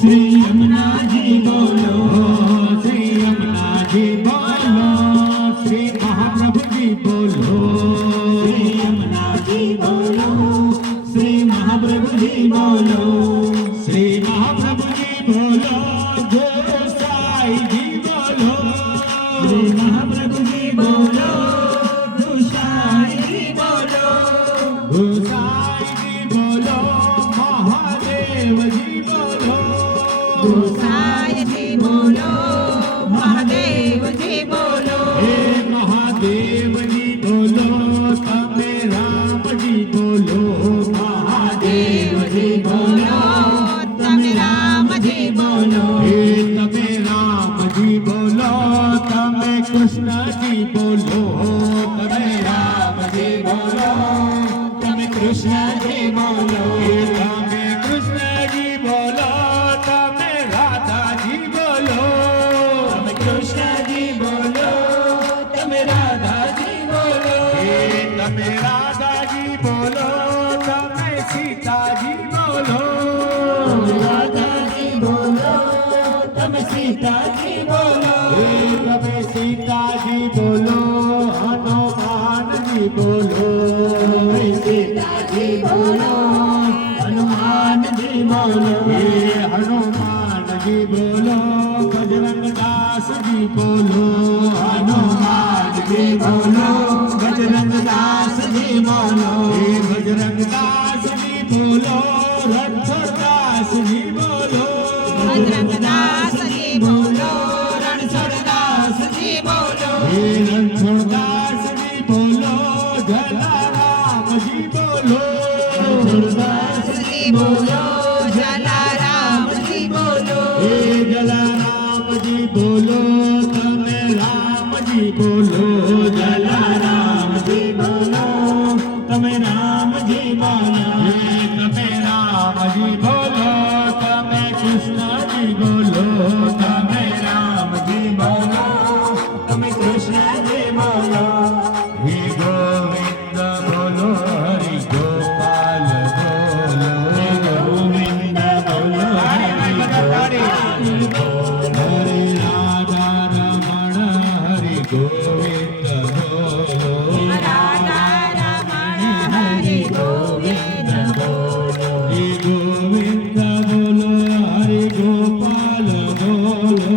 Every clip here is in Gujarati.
श्री यमुना जी बोलो, श्री यमुना जी बोलो, श्री महाप्रभु जी बोलो, श्री यमुना जी बोलो, श्री महाप्रभु जी बोलो, श्री महाप्रभु जी बोलो, जो साई जी बोलो, श्री महाप्रभु जी बोलो, जो साई जी बोलो, जो साई जी बोलो, महादेव जी बोलो, गोसाई जी बोलो, महादेव जी बोलो, हे महादेव जी बोलो, तमे राम जी बोलो, महादेव जी बोलो, तमे राम जी बोलो, हे तमे राम जी बोलो, तमे कृष्ण जी बोलो, तमे राम जी बोलो, तमे कृष्ण जी बोलो, हे तमे कृष्ण जी बोलो, तमे राधा जी बोलो, तमे कृष्ण जी बोलो, तमे राधा जी बोलो, हे तमे राधा जी बोलो, तमे सीता जी बोलो, राधा जी बोलो, तमे सीता जी बोलो, हे तमे सीता जी बोलो, हनुमान जी बोलो, हे सीता जी बोलो, हनुमान जी बोलो, हे हनुमान जी बोलो, बजरंग दास जी बोलो, हनुमान जी बोलो, बजरंग दास जी बोलो, हे बजरंग दास जी बोलो, रणछोड़ दास जी बोलो, बजरंग दास जी बोलो, रणछोड़ दास जी बोलो, हे रणछोड़ दास जी बोलो, जलाराम जी बोलो, रणछोड़ दास जी बोलो, जलाराम जी बोलो, हे जलाराम जी बोलो, तमे राम जी बोलो, जलाराम जी बोलो, तमे राम जी बोलो, हे तमे राम जी बोलो, तमे कृष्ण जी बोलो, तमे राम जी बोलो, तमे कृष्ण जी बोलो, हे गोविंद बोलो, हरि गोपाल बोलो, हे गोविंद बोलो, हरि गोपाल बोलो, हरे राधा रमण हरि गोविंद बोलो, राधा रमण हरि गोविंद बोलो, हे गोविंद बोलो, हरि गोपाल बोलो,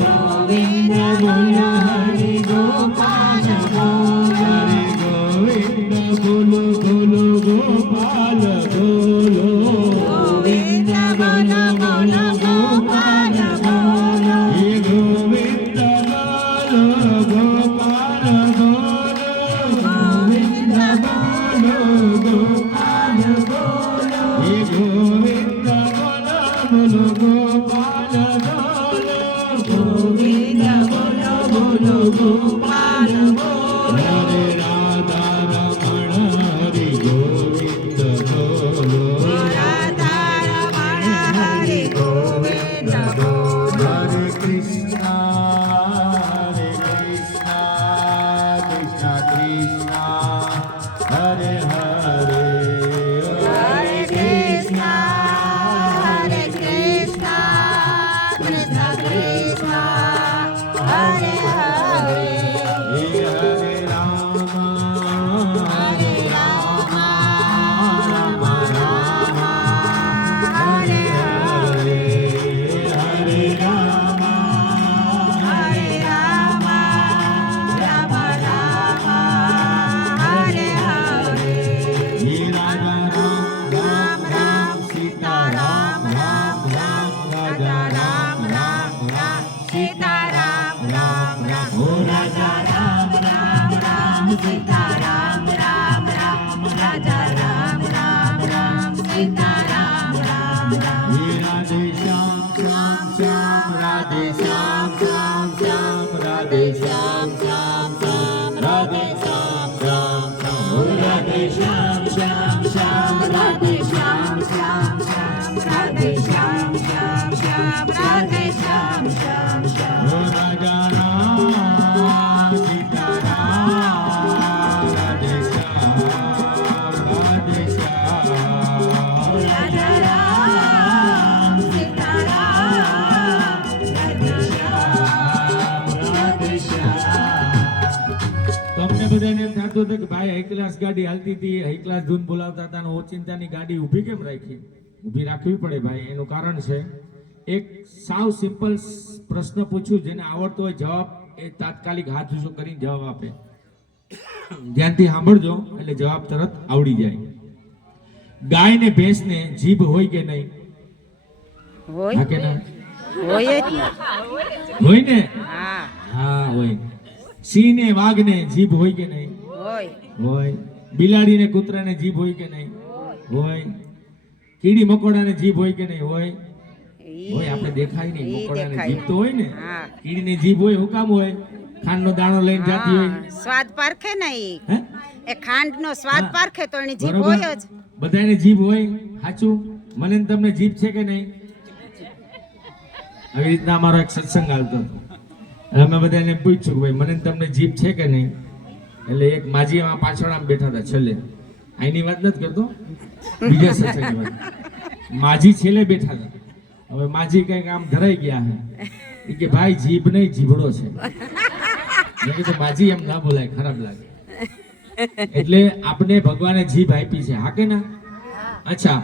गोविंद बोलो, हरि गोपाल बोलो, हरे गोविंद बोलो, बोलो गोपाल बोलो, गोविंद बोलो, बोलो गोपाल बोलो, हे गोविंद बोलो, गोपाल बोलो, गोविंद बोलो गोपाल बोलो, हे गोविंद बोलो, बोलो गोपाल बोलो, गोविंद बोलो, बोलो गोपाल बोलो, हरे राधा रमण हरि गोविंद बोलो, राधा रमण हरि गोविंद बोलो, हरे कृष्णा कृष्णा कृष्णा हरे हरे, हरे कृष्णा कृष्णा कृष्णा हरे हरे, हे हरे राम हरे राम राम राम हरे हरे, हरे राम हरे राम राम राम हरे हरे, हे राजा राम राम राम सीता राम राम राम राजा राम राम राम सीता राम राम राम, ओ राजा राम राम राम सीता राम राम राम राजा राम राम राम सीता राम राम राम, हे राधे श्याम श्याम श्याम राधे श्याम श्याम श्याम राधे श्याम श्याम श्याम राधे श्याम श्याम श्याम, ओ राधे श्याम श्याम श्याम राधे श्याम श्याम श्याम राधे श्याम श्याम श्याम राधे श्याम श्याम श्याम, ओ राजा राम सीता राम राधे श्याम राधे श्याम, राजा राम सीता થતું હતું કે ભાઈ હાઈ ક્લાસ ગાડી હાલતી હતી, હાઈ ક્લાસ ધૂન બોલાવતા હતા, અને ઓચિંતાની ગાડી ઊભી કેમ રાખી? ઊભી રાખવી પડે ભાઈ, એનું કારણ છે એક સાવ સિમ્પલ પ્રશ્ન પૂછું, જેને આવડતો હોય જવાબ એ તાત્કાલિક હાથ ઊંચો કરીને જવાબ આપે. ધ્યાનથી સાંભળજો એટલે જવાબ તરત આવડી જાય. ગાય ને ભેંસ ને જીભ હોય કે નહીં? હોય હા કે ના? હોય જ ને. હોય ને? હા હા હોય. સિંહ ને વાઘ ને જીભ હોય કે નહીં? હોય હોય. બિલાડી ને કૂતરા ને જીભ હોય કે નહીં? હોય. કીડી મકોડા ને જીભ હોય કે નહીં? હોય. હોય. આપણે દેખાય નહીં, ઈ મકોડા ને દેખાય. જીભ તો હોય ને. હા. કીડી ને જીભ હોય, હું કામ હોય? ખાંડનો દાણો લઈને જાતી હોય. હા, સ્વાદ પારખે ને ઈ. હે? એ ખાંડનો સ્વાદ હા. પારખે તો એની જીભ બરોબર. હોય જ. બધાને જીભ હોય, સાચું? મને ને તમને જીભ છે કે નહીં? આવી રીતના અમારો એક સત્સંગ હાલતો હતો. અમે બધાને પૂછ્યું કે ભાઈ મને ને તમને જીભ છે કે નહીં? એટલે એક માજી એમાં પાછળ આમ બેઠા હતા છેલ્લે. આની વાત નથી કરતો, બીજા સત્સંગની વાત. માજી છેલ્લે બેઠા હતા. હવે માજી કઈક આમ ધરાઈ ગયા હે. ઈ કે ભાઈ જીભ નહીં, જીભડો છે. મેં કીધું માજી એમ ના બોલાય, ખરાબ લાગે. એટલે આપણે ભગવાને જીભ આપી છે, હા કે ના? અચ્છા,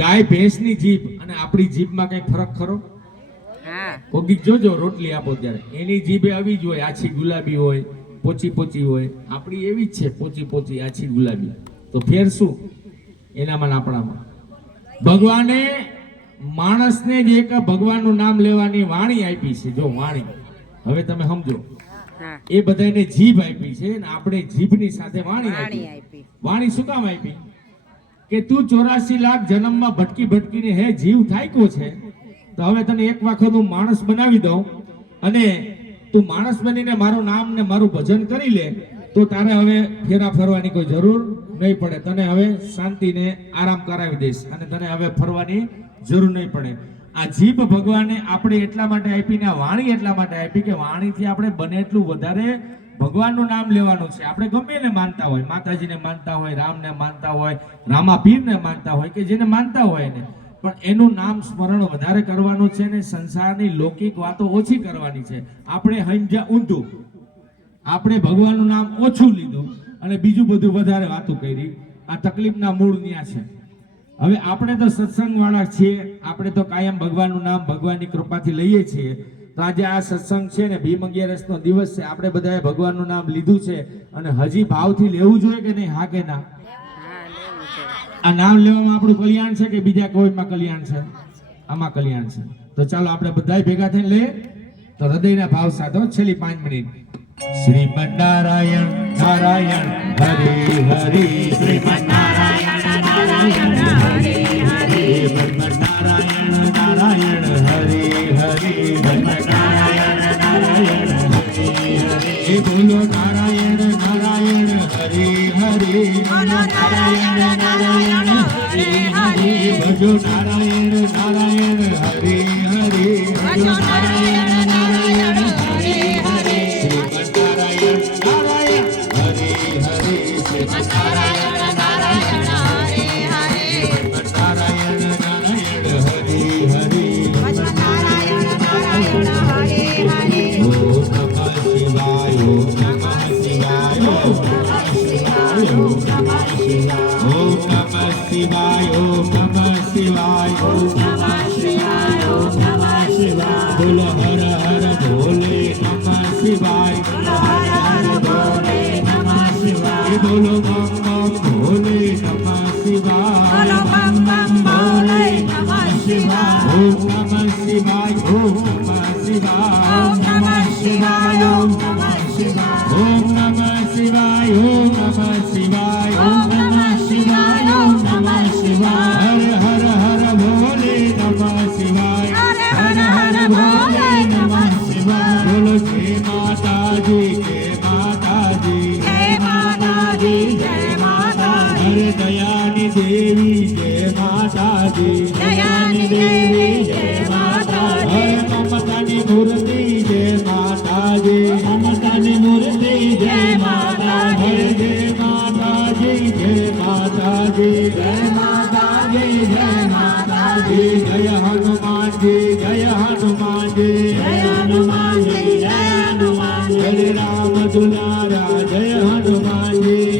ગાય ભેંસની જીભ અને આપણી જીભમાં કઈ ફરક ખરો? હા કોકીક જોજો રોટલી આપો ત્યારે એની જીભે આવી જ હોય, આછી ગુલાબી હોય, પોચી પોચી હોય. આપણી એવી જ છે, પોચી પોચી, આછી ગુલાબી. તો ફેર શું એનામાં ને આપણામાં? ભગવાને માણસને જ એક ભગવાનનું નામ લેવાની વાણી આપી છે. જો વાણી, હવે તમે સમજો, હા એ બધાને જીભ આપી છે અને આપણે જીભની સાથે વાણી વાણી આપી. આપી. વાણી શું કામ આપી? કે તું 84 લાખ જન્મમાં ભટકી ભટકીને હે જીવ થાક્યો છે, તો હવે તને એક વખત હું માણસ બનાવી દઉં અને તું માણસ બનીને મારું નામ ને મારું ભજન કરી લે, તો તારે હવે ફેરા ફરવાની કોઈ જરૂર નહીં પડે. તને હવે શાંતિને આરામ કરાવી દઈશ અને તને હવે ફરવાની જરૂર નહીં પડે. આ જીભ ભગવાને આપણે એટલા માટે આપી ને આ વાણી એટલા માટે આપી કે વાણીથી આપણે બને એટલું વધારે ભગવાનનું નામ લેવાનું છે. આપણે ગમે એને માનતા હોય, માતાજીને માનતા હોય, રામને માનતા હોય, રામાપીરને માનતા હોય, કે જેને માનતા હોય એને, પણ એનું નામ સ્મરણ વધારે કરવાનું છે ને સંસારની લૌકિક વાતો ઓછી કરવાની છે. આપણે હંજા ઊંધું, આપણે ભગવાનનું નામ ઓછું લીધું અને બીજું બધું વધારે વાતો કરી. આ તકલીફના મૂળ ન્યા છે. હવે આપણે તો સત્સંગ વાળા છીએ, આપણે તો કાયમ ભગવાનનું નામ ભગવાનની કૃપાથી લઈએ છીએ. તો આજે આ સત્સંગ છે ને ભીમ 11 નો દિવસ છે, આપણે બધાએ ભગવાનનું નામ લીધું છે અને હજી ભાવથી લેવું જોઈએ કે નહીં? હા કે ના? હા લેવું છે. આ નામ લેવામાં આપણું કલ્યાણ છે કે બીજા કોઈમાં કલ્યાણ છે? આમાં કલ્યાણ છે. તો ચાલો આપણે બધાય ભેગા થઈને લે તો હૃદયના ભાવ સાથો છેલ્લી 5 મિનિટ. શ્રીમદ નારાયણ નારાયણ હરે હરે, શ્રીમદ નારાયણ નારાયણ હરે હરે, શ્રીમદ નારાયણ નારાયણ હરે હરે, શ્રીમદ નારાયણ નારાયણ હરે હરે. બોલો નારાયણ નારાયણ હરે હરે, બોલો નારાયણ નારાયણ હરે હરે, ભજો નારાયણ નારાયણ હરે હરે, ભજો નારાયણ નારાયણ હરે હરે. શ્રીમદ નારાયણ નારાયણ હરે હરે, શ્રીમદ નારાયણ નારાયણ હરે હરે, શ્રીમદ નારાયણ નારાયણ હરે હરે, ભજો નારાયણ નારાયણ હરે હરે. ઓમ નમઃ શિવાય, ઓમ નમઃ શિવાય, ઓમ નમઃ શિવાય, ઓમ નમઃ શિવાય, ઓમ નમઃ શિવાય, ઓમ નમઃ શિવાય. બોલો હર હર ભોલે નમઃ શિવાય, બોલો હર હર ભોલે નમઃ શિવાય, બોલો બમ બમ ભોલે નમઃ શિવાય, બોલો બમ બમ ભોલે નમઃ શિવાય. ઓમ નમઃ શિવાય, ઓમ નમઃ શિવાય, ઓમ નમઃ શિવાય, ઓમ નમઃ શિવાય, ઓમ નમઃ શિવાય, ઓમ નમઃ શિવાય, ઓમ નમઃ શિવાય, ઓમ નમઃ શિવાય. હર હર હર ભોલે નમઃ શિવાય, હર હર ભોલે નમઃ શિવાય. બોલો જય માતાજી, જય માતાજી, જય માતાજી, જય માતાજી. હરે દયાની દેવી જય માતાજી, દયાની દેવી જય માતાજી. હરે મમતાની મૂર્તિ જય માતાજી, મમતાની મૂર્તિ જય માતાજી. હરે જય માતાજી, જય માતાજી, જય માતાજી, જય માતાજી. જય હનુમાનજી, જય હનુમાનજી, જય હનુમાનજી, જય હનુમાનજી. હરે રામ દુલારા જય હનુમાનજી,